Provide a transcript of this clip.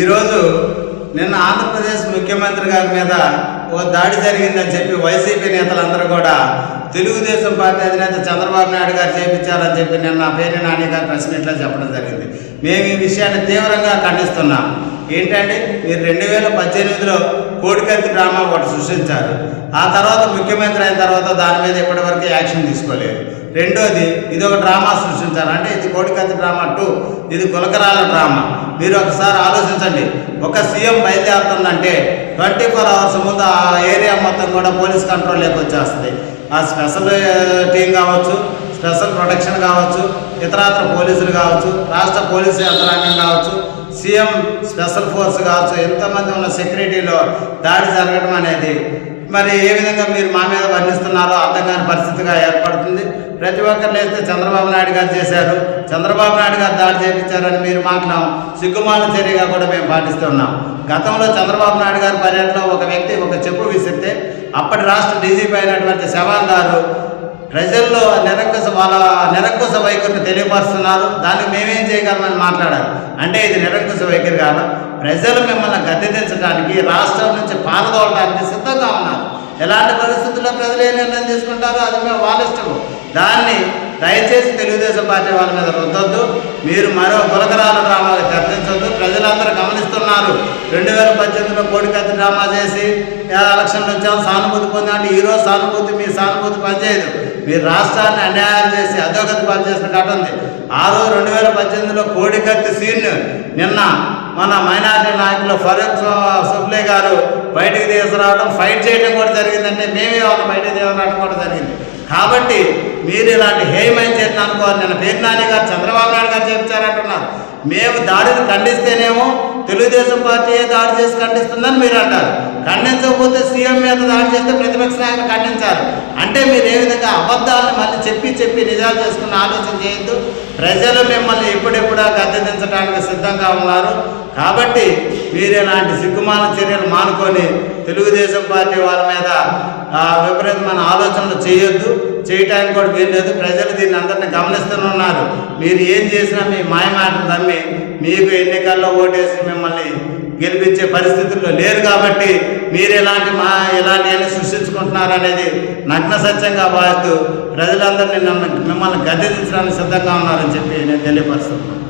ఈరోజు నిన్న ఆంధ్రప్రదేశ్ ముఖ్యమంత్రి గారి మీద ఓ దాడి జరిగిందని చెప్పి వైసీపీ నేతలందరూ కూడా తెలుగుదేశం పార్టీ అధినేత చంద్రబాబు నాయుడు గారు చేయించారని చెప్పి నిన్న పేర్ని నాని గారు ప్రెస్ మీట్లో చెప్పడం జరిగింది. మేము ఈ విషయాన్ని తీవ్రంగా ఖండిస్తున్నాం. ఏంటంటే మీరు 2018లో కోడికత్తి డ్రామా ఒకటి సృష్టించారు. ఆ తర్వాత ముఖ్యమంత్రి అయిన తర్వాత దాని మీద ఇప్పటివరకు యాక్షన్ తీసుకోలేదు. రెండోది ఇది ఒక డ్రామా సృష్టించారు. అంటే ఇది కోడికత్తి డ్రామా 2, ఇది గులకరాల డ్రామా. మీరు ఒకసారి ఆలోచించండి. ఒక సీఎం బయలుదేరుతుందంటే 24 అవర్స్ ముందు ఆ ఏరియా మొత్తం కూడా పోలీస్ కంట్రోల్లోకి వచ్చేస్తుంది. ఆ స్పెషల్ టీం కావచ్చు, స్పెషల్ ప్రొటెక్షన్ కావచ్చు, ఇతరాత్ర పోలీసులు కావచ్చు, రాష్ట్ర పోలీసు యంత్రాంగం కావచ్చు, సీఎం స్పెషల్ ఫోర్స్ కావచ్చు, ఎంతమంది ఉన్న సెక్యూరిటీలో దాడి జరగడం అనేది మరి ఏ విధంగా మీరు మా మీద వర్ణిస్తున్నారో అర్థం కాని పరిస్థితిగా ఏర్పడుతుంది. ప్రతి ఒక్కరు లేస్తే చంద్రబాబు నాయుడు గారు చేశారు, చంద్రబాబు నాయుడు గారు దాడి చేయించారని మీరు మాట్లాం సిగ్గుమాల చర్యగా కూడా మేము పాటిస్తున్నాం. గతంలో చంద్రబాబు నాయుడు గారి పర్యటనలో ఒక వ్యక్తి ఒక చెప్పు విసిరితే అప్పటి రాష్ట్ర డీజీపీ అయినటువంటి చవాన్ గారు ప్రజల్లో నిరంకుశ వైఖరిని తెలియపరుస్తున్నారు. దానికి మేమేం చేయగలమని మాట్లాడారు. అంటే ఇది నిరంకుశ వైఖరి కాదు. ప్రజలు మిమ్మల్ని గద్దెదించడానికి, రాష్ట్రం నుంచి పారదోలడానికి సిద్ధంగా ఉన్నారు. ఎలాంటి పరిస్థితుల్లో ప్రజలు ఏ నిర్ణయం తీసుకుంటారో అది మేము వాళ్ళ ఇష్టము. దాన్ని దయచేసి తెలుగుదేశం పార్టీ వాళ్ళ మీద రుద్దొద్దు. మీరు మరో గులకరాల డ్రామాలు కర్తించొద్దు. ప్రజలందరూ గమనిస్తున్నారు. 2018లో కోడికత్తి డ్రామా చేసి ఎలక్షన్లు వచ్చాము, సానుభూతి పొందండి. ఈరోజు సానుభూతి మీ సానుభూతి పనిచేయదు. మీరు రాష్ట్రాన్ని అన్యాయం చేసి అధోగతి పనిచేసిన ఘటన ఉంది. ఆ రోజు 2018లో కోడికత్తి సీన్ నిన్న మన మైనారిటీ నాయకులు ఫరూక్ సుబ్లే గారు బయటికి తీసుకురావడం, ఫైట్ చేయడం కూడా జరిగిందంటే మేమే వాళ్ళు బయటికి తీసుకురావడం కూడా జరిగింది. కాబట్టి మీరు ఇలాంటి హేయమైన చర్యను అనుకోవాలి. నేను పేర్ని నాని గారు చంద్రబాబు నాయుడు గారు చెప్తారంటున్నారు. మేము దాడిని ఖండిస్తేనేమో తెలుగుదేశం పార్టీ దాడి చేసి ఖండిస్తుందని మీరు అంటారు. ఖండించకపోతే సీఎం మీద దాడి చేస్తే ప్రతిపక్ష నాయకులు ఖండించారు. అంటే మీరు ఏ విధంగా అబద్ధాలను మళ్ళీ చెప్పి నిజాలు చేసుకున్న ఆలోచన చేయొద్దు. ప్రజలు మిమ్మల్ని ఇప్పుడిప్పుడా గద్దెదించడానికి సిద్ధంగా ఉన్నారు. కాబట్టి మీరు ఇలాంటి సిగ్గుమాల చర్యలు మానుకొని తెలుగుదేశం పార్టీ వాళ్ళ మీద విపరీతమైన ఆలోచనలు చేయొద్దు. చేయటానికి కూడా వీల్లేదు. ప్రజలు దీన్ని అందరినీ గమనిస్తున్నారు. మీరు ఏం చేసినా మీ మాయమాటలు నమ్మి మీకు ఎన్నికల్లో ఓటేసి మిమ్మల్ని గెలిపించే పరిస్థితుల్లో లేరు. కాబట్టి మీరు ఇలాంటివన్నీ సృష్టించుకుంటున్నారు అనేది నగ్న సత్యంగా భావిస్తూ ప్రజలందరినీ మిమ్మల్ని గద్దెదించడానికి సిద్ధంగా ఉన్నారని చెప్పి నేను తెలియపరుస్తున్నాను.